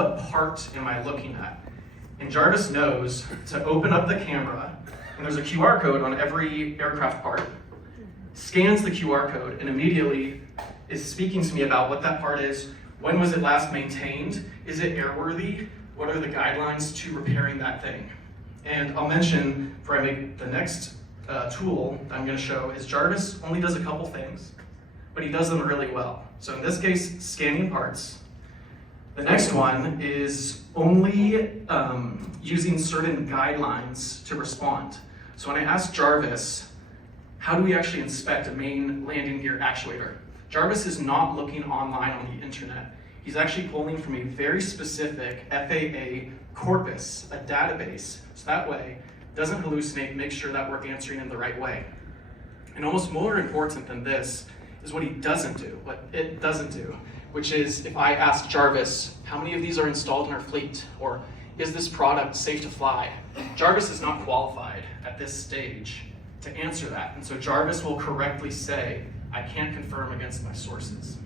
what part am I looking at? And Jarvis knows to open up the camera, and there's a QR code on every aircraft part, scans the QR code, and immediately is speaking to me about what that part is, when was it last maintained, is it airworthy, what are the guidelines to repairing that thing. And I'll mention, before I make the next tool that I'm going to show, is Jarvis only does a couple things, but he does them really well. So in this case, scanning parts. The next one is only using certain guidelines to respond. So when I ask Jarvis, how do we actually inspect a main landing gear actuator? Jarvis is not looking online on the internet. He's actually pulling from a very specific FAA corpus, a database, so that way it doesn't hallucinate, make sure that we're answering in the right way. And almost more important than this is what he doesn't do, what it doesn't do, which is if I ask Jarvis, how many of these are installed in our fleet? Or is this product safe to fly? Jarvis is not qualified at this stage to answer that. And so Jarvis will correctly say, I can't confirm against my sources.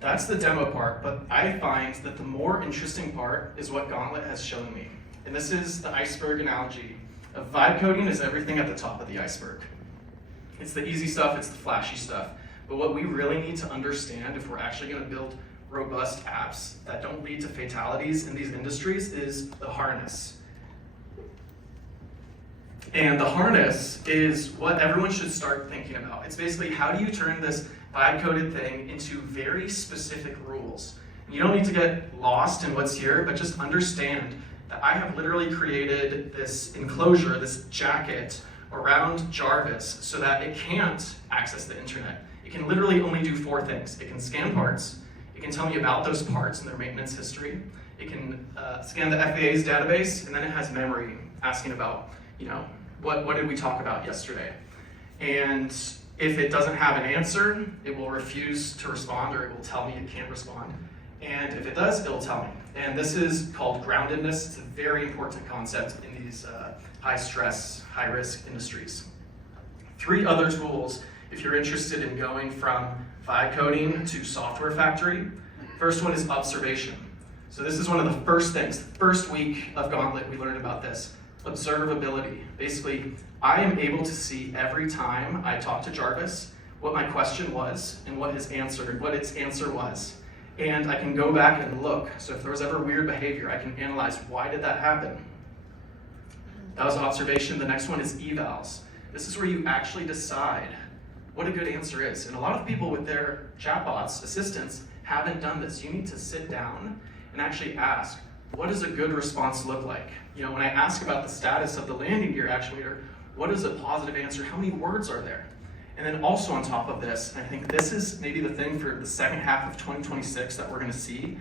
That's the demo part, but I find that the more interesting part is what Gauntlet has shown me. And this is the iceberg analogy of vibe coding is everything at the top of the iceberg. It's the easy stuff, it's the flashy stuff. But what we really need to understand if we're actually going to build robust apps that don't lead to fatalities in these industries is the harness. And the harness is what everyone should start thinking about. It's basically how do you turn this vibe-coded thing into very specific rules. You don't need to get lost in what's here, but just understand that I have literally created this enclosure, this jacket around Jarvis so that it can't access the internet. It can literally only do 4 things. It can scan parts, it can tell me about those parts and their maintenance history, it can scan the FAA's database, and then it has memory asking about, what did we talk about yesterday? And if it doesn't have an answer, it will refuse to respond, or it will tell me it can't respond. And if it does, it'll tell me. And this is called groundedness. It's a very important concept in these high stress, high risk industries. 3 other tools if you're interested in going from vibe coding to software factory. First one is observation. So this is one of the first things, the first week of Gauntlet we learned about this. Observability. Basically, I am able to see every time I talk to Jarvis what my question was and what its answer was. And I can go back and look. So if there was ever weird behavior, I can analyze why did that happen. That was observation. The next one is evals. This is where you actually decide what a good answer is. And a lot of people with their chatbots, assistants, haven't done this. You need to sit down and actually ask, what does a good response look like? When I ask about the status of the landing gear actuator, what is a positive answer? How many words are there? And then also on top of this, and I think this is maybe the thing for the second half of 2026 that we're going to see,